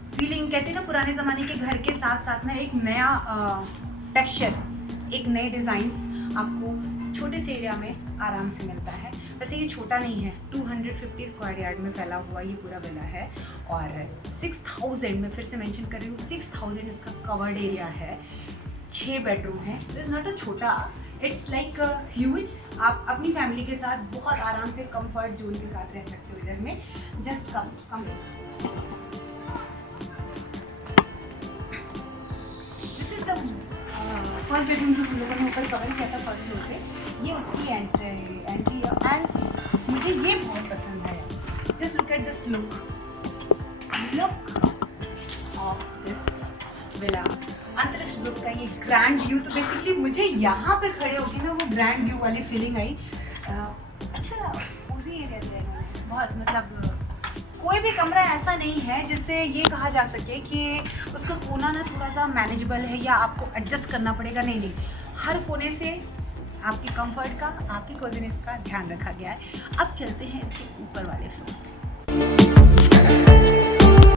फीलिंग, कहते हैं ना पुराने ज़माने के घर के साथ साथ ना एक नया टेक्सचर, एक नए डिज़ाइंस आपको छोटे से एरिया में आराम से मिलता है। वैसे ये छोटा नहीं है, 250 स्क्वायर यार्ड में फैला हुआ ये पूरा विला है। और 6000, मैं फिर से मेंशन कर रही हूँ, 6000 इसका कवर्ड एरिया है। 6 बेडरूम है। तो इज़ नॉट अ छोटा, इट्स लाइक ह्यूज। आप अपनी फैमिली के साथ बहुत आराम से कंफर्ट जोन के साथ रह सकते हो इधर में। Just come this is the first bedroom जो हम लोगों ने ऊपर कवर किया था फर्स्ट फ्लोर पे। ये उसकी एंट्री है एंड मुझे ये बहुत पसंद है। Just look at this look of this villa. अंतरिक्ष ग्रुप का ये ग्रैंड व्यू, तो बेसिकली मुझे यहाँ पे खड़े होकर ना वो ग्रैंड व्यू वाली फीलिंग आई। अच्छा कोजी एरिया दिया है बहुत, मतलब कोई भी कमरा ऐसा नहीं है जिससे ये कहा जा सके कि उसका कोना ना थोड़ा सा मैनेजेबल है या आपको एडजस्ट करना पड़ेगा। नहीं, हर कोने से आपके कंफर्ट का, आपकी कोजीनेस का ध्यान रखा गया है। अब चलते हैं इसके ऊपर वाले फ्लोर पे,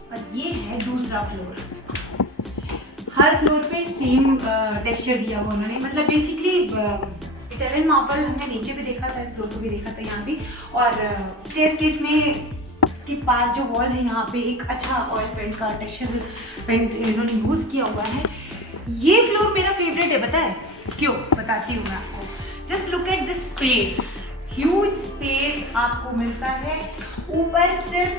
और ये है दूसरा फ्लोर। हर फ्लोर पे सेम टेक्सचर दिया हुआ उन्होंने, मतलब बेसिकली इटालियन मार्बल हमने नीचे भी देखा था, इस फ्लोर को भी देखा था यहाँ भी। और स्टेयरकेस में के पास जो वॉल है यहाँ पे एक अच्छा ऑयल पेंट का टेक्सचर पेंट इन्होंने यूज़ किया हुआ है। ये फ्लोर मेरा फेवरेट है, पता है क्यों? बताती हूँ मैं आपको। Just look at this space, huge space आपको मिलता है। ऊपर सिर्फ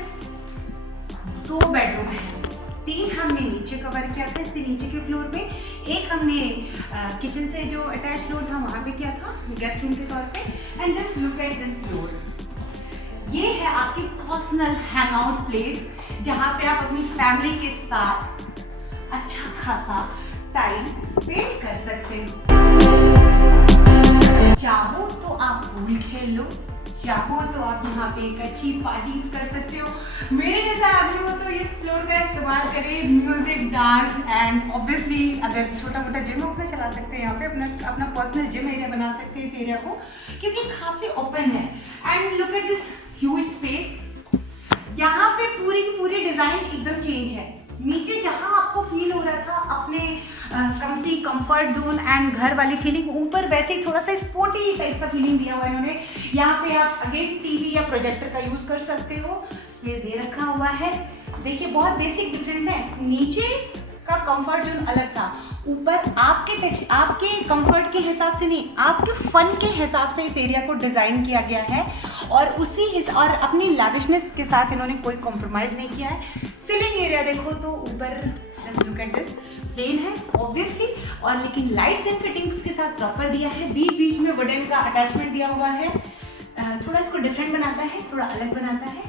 2 बेडरूम है, 3 हमने नीचे कवर किया था इससे नीचे के फ्लोर पे, एक हमने किचन से जो अटैच फ्लोर था वहाँ पे किया था गेस्ट रूम के तौर पे। And just look at this floor, ये है आपकी पर्सनल हैंगआउट प्लेस जहाँ पे आप अपनी फैमिली के साथ अच्छा खासा टाइम स्पेंड कर सकते हो। चाहो तो आप पूल खेल लो, चाहो तो आप यहाँ पे एक अच्छी पार्टीज कर सकते हो। मेरे जैसा आदमी हो तो इस फ्लोर का इस्तेमाल करें म्यूजिक, डांस एंड ऑब्वियसली अगर छोटा मोटा जिम अपना चला सकते हैं यहाँ पे, अपना पर्सनल जिम एरिया बना सकते हैं इस एरिया को, क्योंकि काफी ओपन है। And look at this huge space, यहाँ पे पूरी की पूरी डिजाइन एकदम चेंज है। नीचे जहाँ आपको फील हो रहा था अपने कमसी कंफर्ट जोन एंड घर वाली फीलिंग, ऊपर वैसे ही थोड़ा सा स्पोर्टी टाइप सा फीलिंग दिया हुआ है इन्होंने। यहाँ पे आप अगेन टीवी या प्रोजेक्टर का यूज कर सकते हो, स्पेस दे रखा हुआ है। देखिए बहुत बेसिक डिफरेंस है, नीचे का कंफर्ट जोन अलग था, ऊपर आपके कंफर्ट के हिसाब से नहीं, आपके फन के हिसाब से इस एरिया को डिजाइन किया गया है। और और अपनी लैविशनेस के साथ इन्होंने कोई कॉम्प्रोमाइज नहीं किया है। सीलिंग एरिया देखो तो ऊपर just look at this, plain है ऑब्वियसली, और लेकिन लाइट्स एंड फिटिंग्स के साथ प्रॉपर दिया है। बीच में वुडन का अटैचमेंट दिया हुआ है, थोड़ा इसको डिफरेंट बनाता है, थोड़ा अलग बनाता है।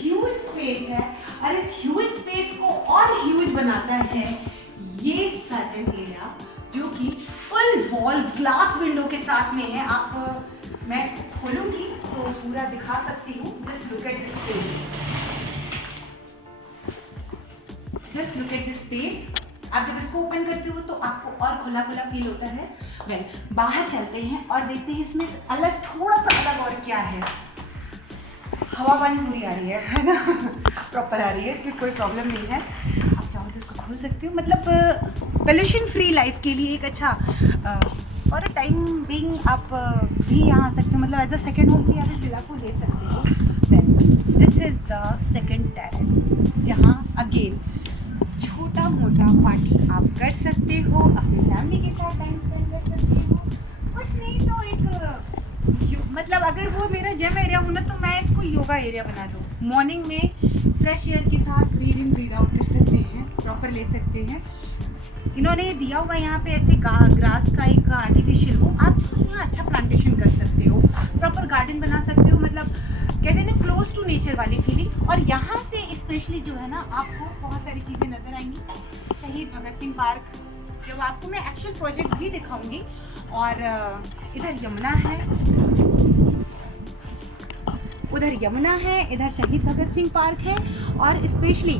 ह्यूज स्पेस है, और इस ह्यूज स्पेस को और ह्यूज बनाता है ये सर्टेन एरिया जो कि फुल वॉल ग्लास विंडो के साथ में है। मैं इसको खोलूंगी तो पूरा दिखा सकती हूँ। Just look at this space, just look at this space. आप जब इसको ओपन करते हो तो आपको और खुला खुला फील होता है। वेल, बाहर चलते हैं और देखते हैं इसमें अलग, थोड़ा सा अलग और क्या है। हवा पानी पूरी आ रही है ना, प्रॉपर आ रही है, इसमें कोई प्रॉब्लम नहीं है। आप चाहो तो इसको खोल सकते हो, मतलब पोल्यूशन फ्री लाइफ के लिए एक अच्छा और टाइम बीइंग आप भी यहाँ आ सकते हो, मतलब एज अ सेकेंड होम भी आप इस विला को ले सकते हो। This is the second terrace, जहाँ अगेन छोटा मोटा पार्टी आप कर सकते हो, अपनी फैमिली के साथ टाइम स्पेंड कर सकते हो। कुछ नहीं तो एक मतलब अगर वो मेरा जिम एरिया हो ना तो मैं इसको योगा एरिया बना दूँ। मॉर्निंग में फ्रेश एयर के साथ ब्रीद इन ब्रीद आउट कर सकते हैं, प्रॉपर ले सकते हैं। इन्होंने दिया हुआ यहाँ पे ऐसे ग्रास का एक आर्टिफिशियल वो, आप चाहो तो यहाँ अच्छा प्लांटेशन कर सकते हो, प्रॉपर गार्डन बना सकते हो, मतलब कहते हैं ना क्लोज टू नेचर वाली फीलिंग। और यहाँ से स्पेशली जो है ना आपको बहुत सारी चीज़ें नजर आएंगी। शहीद भगत सिंह पार्क, जब आपको मैं एक्चुअल प्रोजेक्ट भी दिखाऊंगी। और इधर यमुना है, उधर यमुना है, इधर शहीद भगत सिंह पार्क है, और स्पेशली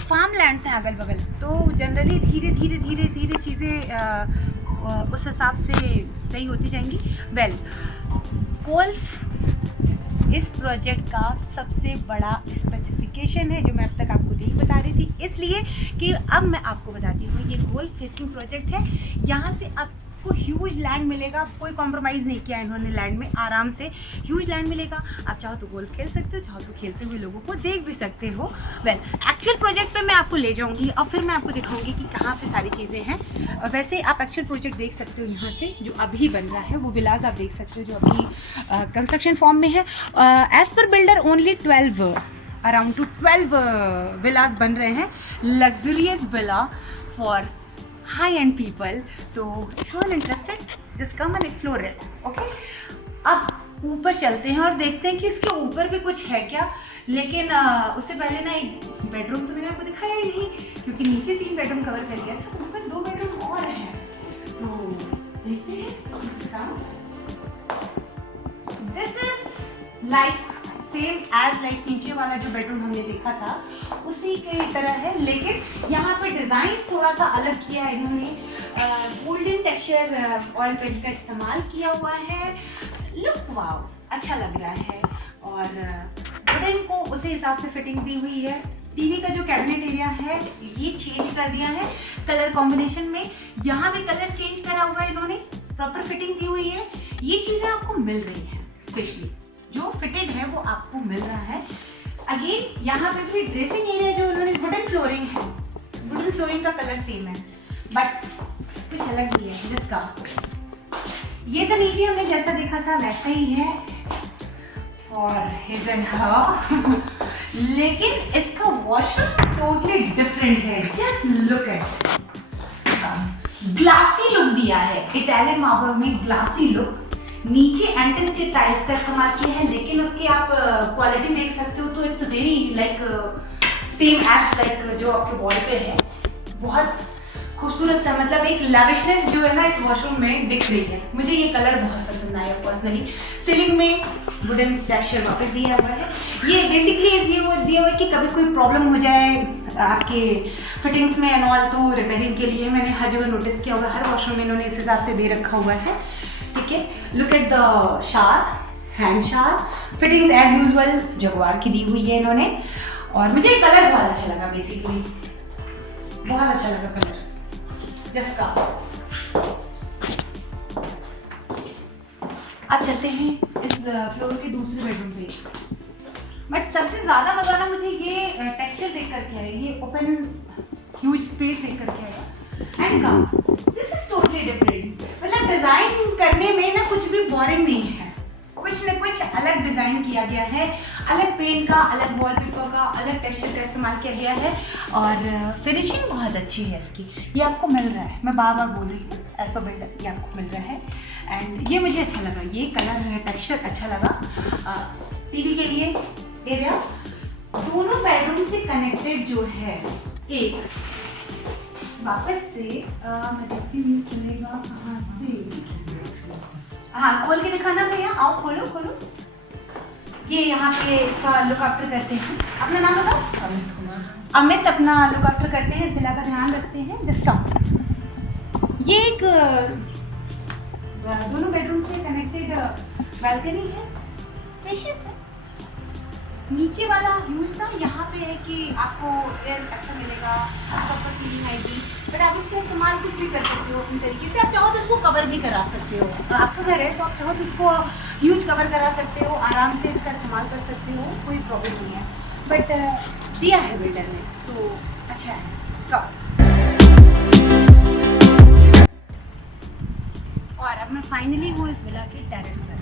फार्म लैंड्स हैं अगल बगल। तो जनरली धीरे धीरे चीज़ें उस हिसाब से सही होती जाएंगी। वेल, गोल्फ इस प्रोजेक्ट का सबसे बड़ा स्पेसिफिकेशन है, जो मैं अब तक आपको नहीं बता रही थी, इसलिए कि अब मैं आपको बताती हूँ। ये गोल्फ फेसिंग प्रोजेक्ट है, यहाँ से आप आपको ह्यूज लैंड मिलेगा, कोई कॉम्प्रोमाइज़ नहीं किया इन्होंने लैंड में, आराम से ह्यूज लैंड मिलेगा। आप चाहो तो गोल्फ खेल सकते हो, चाहो तो खेलते हुए लोगों को देख भी सकते हो। वेल, एक्चुअल प्रोजेक्ट पे मैं आपको ले जाऊंगी और फिर मैं आपको दिखाऊंगी कि कहाँ पे सारी चीज़ें हैं। वैसे आप एक्चुअल प्रोजेक्ट देख सकते हो यहाँ से, जो अभी बन रहा है वो विलास आप देख सकते हो जो अभी कंस्ट्रक्शन फॉर्म में है। As per builder only 12 around two 12 villas बन रहे हैं, luxurious villa for high end people. तो if you are interested just come and explore it, okay. अब ऊपर चलते हैं और देखते हैं कि इसके ऊपर भी कुछ है क्या, लेकिन उससे पहले ना एक बेडरूम तो मैंने आपको दिखाया ही नहीं, क्योंकि नीचे 3 बेडरूम कवर कर लिया था, ऊपर 2 बेडरूम और हैं। तो देखते हैं। This is like same as like नीचे वाला जो बेडरूम हमने देखा था उसी के तरह है, लेकिन यहाँ पे डिज़ाइन थोड़ा सा अलग किया है इन्होंने। गोल्डन टेक्सचर ऑयल पेंट का इस्तेमाल किया हुआ है। लुक वाओ, अच्छा लग रहा है। और वुडन को उसी हिसाब से फिटिंग दी हुई है। टीवी का जो कैबिनेट एरिया है ये चेंज कर दिया है कलर कॉम्बिनेशन में, यहाँ भी कलर चेंज करा हुआ है इन्होंने, प्रॉपर फिटिंग दी हुई है। ये चीज़ें आपको मिल रही हैं, स्पेशली जो फिटेड है वो आपको मिल रहा है। अगेन यहाँ पे भी ड्रेसिंग एरिया जो उन्होंने वुडन फ्लोरिंग है, वुडन फ्लोरिंग का कलर सेम है, बट कुछ अलग भी है जिसका। ये तो नीचे हमने जैसा देखा था वैसा ही है फॉर हिज एंड हर, लेकिन इसका वॉशरूम टोटली डिफरेंट है। Just look at, glassy look दिया है, इटालियन मार्बल में ग्लासी लुक। नीचे एंटिस के टाइल्स का इस्तेमाल किया है, लेकिन उसकी आप क्वालिटी देख सकते हो तो it's very like same as like जो आपके वॉल पे है। बहुत खूबसूरत सा, मतलब एक लैविशनेस जो है ना इस वॉशरूम में दिख रही है। मुझे ये कलर बहुत पसंद आया पर्सनली। सीलिंग में वुडन टेक्सचर वापस दिया हुआ है। ये बेसिकली दिया हुआ है कि कभी कोई प्रॉब्लम हो जाए आपके फिटिंग्स में एंड ऑल, तो रिपेयरिंग के लिए मैंने हर जगह नोटिस किया हुआ है, हर वॉशरूम में इन्होंने इस हिसाब से दे रखा हुआ है। ठीक है, look at the shower, hand shower, fittings as usual Jaguar की दी हुई है इन्होंने। और मुझे कलर बहुत अच्छा लगा, बेसिकली बहुत अच्छा लगा कलर जिसका। अब चलते हैं इस फ्लोर के दूसरे बेडरूम पे। बट सबसे ज्यादा मजा ना मुझे ये टेक्सचर देख करके आया, ये ओपन ह्यूज स्पेस देख करके आया। And this is totally different, मतलब डिजाइन करने में ना कुछ भी बोरिंग नहीं है, कुछ न कुछ अलग डिजाइन किया गया है, अलग पेंट का, अलग वॉलपेपर का, अलग टेक्सचर का इस्तेमाल किया गया है। और फिनिशिंग बहुत अच्छी है इसकी, ये आपको मिल रहा है, मैं बार बार बोल रही हूँ, एज पर बिल्डर ये आपको मिल रहा है। एंड ये मुझे अच्छा लगा, ये कलर टेक्सचर अच्छा लगा। टीवी के लिए एरिया दोनों बेडरूम से कनेक्टेड जो है, एक वापस से मैं देखती हूँ चलेगा कहाँ से। हाँ, खोल के दिखाना भैया, आओ खोलो खोलो। ये यहाँ पे इसका लुक आफ्टर करते हैं, अपना नाम बताओ। अमित अपना लुक आफ्टर करते हैं, इस विला का ध्यान रखते हैं जिसका। ये एक दोनों बेडरूम से कनेक्टेड बालकनी है, स्पेशियस है। नीचे वाला यूज था, यहाँ पे है कि आपको एयर अच्छा मिलेगा, प्रॉपर फीलिंग आएगी। बट आप इसका इस्तेमाल कुछ भी कर सकते हो अपनी तरीके से। आप चाहो तो इसको कवर भी करा सकते हो, आपका घर है तो आप चाहो तो इसको ह्यूज कवर करा सकते हो, आराम से इसका इस्तेमाल कर सकते हो, कोई प्रॉब्लम नहीं है। बट दिया है बिल्डर ने तो अच्छा है। तो और अब मैं फाइनली हूँ इस विला के टेरेस पर।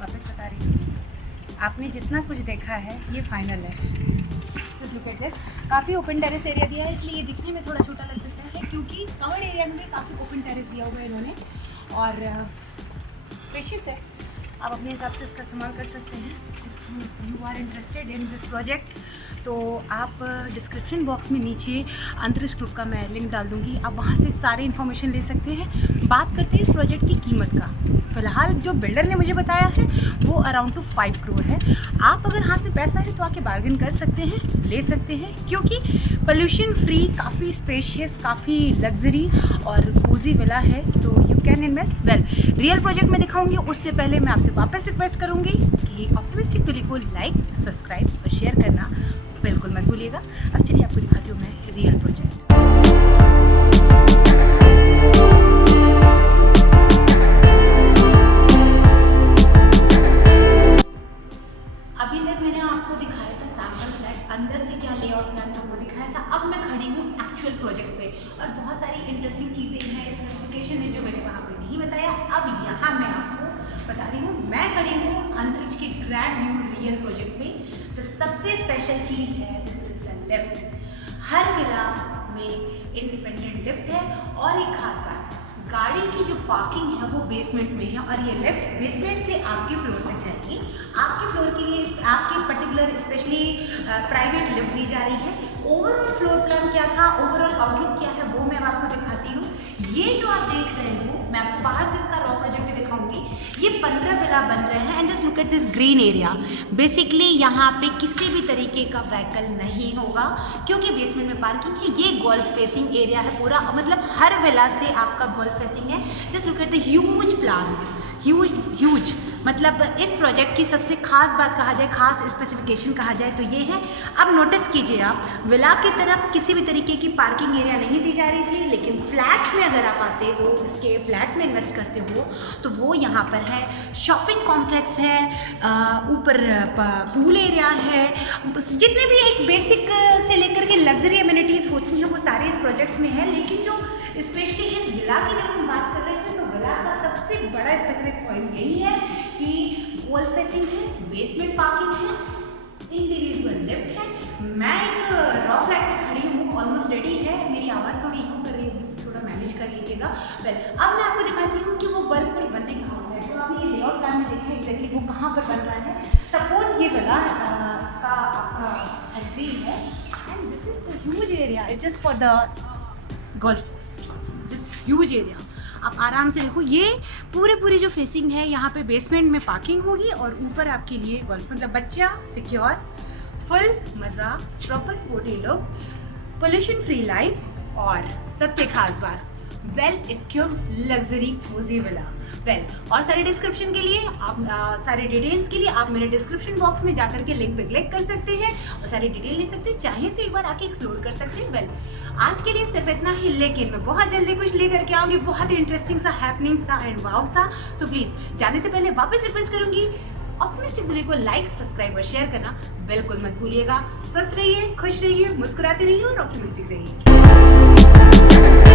वापस बता रही हूँ, आपने जितना कुछ देखा है ये फाइनल है। लुक एट दिस, काफ़ी ओपन टेरेस एरिया दिया है, इसलिए ये दिखने में थोड़ा छोटा लग सकता है, क्योंकि कवर्ड एरिया में भी काफ़ी ओपन टेरेस दिया हुआ है इन्होंने और स्पेशियस है। आप अपने हिसाब से इसका इस्तेमाल कर सकते हैं। If you are interested in this project तो आप डिस्क्रिप्शन बॉक्स में नीचे अंतरिक्ष ग्रुप का मैं लिंक डाल दूँगी, आप वहाँ से सारे इन्फॉर्मेशन ले सकते हैं। बात करते हैं इस प्रोजेक्ट की कीमत का। फ़िलहाल जो बिल्डर ने मुझे बताया है वो अराउंड टू 5 करोड़ है। आप अगर हाथ में पैसा है तो आके बार्गेन कर सकते हैं, ले सकते हैं, क्योंकि पोल्यूशन फ्री, काफ़ी स्पेशियस, काफ़ी लग्जरी और कोजी विला है, तो you can invest well. Real project में दिखाऊंगी, उससे पहले मैं आपसे वापस रिक्वेस्ट करूँगी कि ऑप्टिमिस्टिक विले को लाइक, सब्सक्राइब और शेयर करना बिल्कुल मत भूलिएगा। अब चलिए आपको दिखाती हूँ मैं रियल प्रोजेक्ट। लेआउट प्लान में वो दिखाया था। अब मैं खड़ी हूँ एक्चुअल प्रोजेक्ट पे और बहुत सारी इंटरेस्टिंग चीज़ें हैं स्पेसिफिकेशन में जो मैंने वहाँ पे नहीं बताया। अब यहाँ मैं आपको बता रही हूँ। मैं खड़ी हूँ अंतरिक्ष के ग्रैंड व्यू रियल प्रोजेक्ट पे। तो सबसे स्पेशल चीज़ है this is the lift. Her villa में इंडिपेंडेंट लिफ्ट है और एक खास बात, गाड़ी की जो पार्किंग है वो बेसमेंट में है और ये लिफ्ट बेसमेंट से आपके फ्लोर तक जाएगी। आपके फ्लोर के लिए आपके पर्टिकुलर स्पेशली प्राइवेट लिफ्ट दी जा रही है। ओवरऑल फ्लोर प्लान क्या था, ओवरऑल आउटलुक क्या है वो मैं आपको दिखाती हूँ। ये जो आप देख रहे हो, मैं आपको बाहर से इसका रॉ प्रोजेक्ट भी दिखाऊंगी। ये 15 विला बन रहे हैं and just look at this green area. Basically यहाँ पे किसी भी तरीके का व्हीकल नहीं होगा क्योंकि बेसमेंट में पार्किंग है। ये गोल्फ फेसिंग एरिया है पूरा, मतलब हर विला से आपका गोल्फ फेसिंग है। Just look at the huge plan, huge मतलब इस प्रोजेक्ट की सबसे खास बात कहा जाए, खास स्पेसिफिकेशन कहा जाए तो ये है। अब नोटिस कीजिए आप, विला की तरफ किसी भी तरीके की पार्किंग एरिया नहीं दी जा रही थी, लेकिन फ्लैट्स में अगर आप आते हो, इसके फ्लैट्स में इन्वेस्ट करते हो तो वो यहाँ पर है। शॉपिंग कॉम्प्लेक्स है, ऊपर पूल एरिया है, जितने भी एक बेसिक से लेकर के लग्जरी एमिनिटीज़ होती हैं वो सारे इस प्रोजेक्ट्स में है। लेकिन जो स्पेशली इस विला की जब हम बात कर रहे हैं तो विला का सबसे बड़ा स्पेसिफिक पॉइंट यही है कि वॉल फेसिंग है, बेसमेंट पार्किंग है, इंडिविजुअल लिफ्ट है। मैं एक रॉ फ्लैट में खड़ी हूँ, ऑलमोस्ट रेडी है। मेरी आवाज़ थोड़ी इको कर रही है, थोड़ा मैनेज कर लीजिएगा। वेल, अब मैं आपको दिखाती हूँ कि वो बल्ब कुछ बनने कहाँ है। जो आपने ये लेआउट प्लान में देखा है एग्जैक्टली वो कहाँ पर बन रहा है। सपोज ये विला इसका आपका एंट्री है and this is the huge area, it's just for the golf course, just huge area. आप आराम से देखो, ये पूरी जो फेसिंग है यहाँ पे बेसमेंट में पार्किंग होगी और ऊपर आपके लिए गोल्फ, मतलब बच्चा सिक्योर, फुल मज़ा, proper sporty look, pollution free life और सबसे खास बात well equipped luxury cozy villa. Well, और सारे डिस्क्रिप्शन के लिए आप सारे डिटेल्स के लिए आप मेरे डिस्क्रिप्शन बॉक्स में जाकर के लिंक पे क्लिक कर सकते हैं और सारी डिटेल ले सकते हैं। चाहें तो एक बार आके एक्सप्लोर कर सकते हैं। वेल, आज के लिए सिर्फ इतना ही, लेकिन मैं बहुत जल्दी कुछ लेकर के आऊँगी, बहुत ही इंटरेस्टिंग सा, हैपनिंग सा एंड वाव सा। सो प्लीज़ जाने से पहले वापस रिक्वेस्ट करूँगी, ऑप्टिमिस्टिक दुनिया को लाइक, सब्सक्राइब और शेयर करना बिल्कुल मत भूलिएगा। स्वस्थ रहिए, खुश रहिए, मुस्कुराते रहिए और ऑप्टिमिस्टिक रहिए।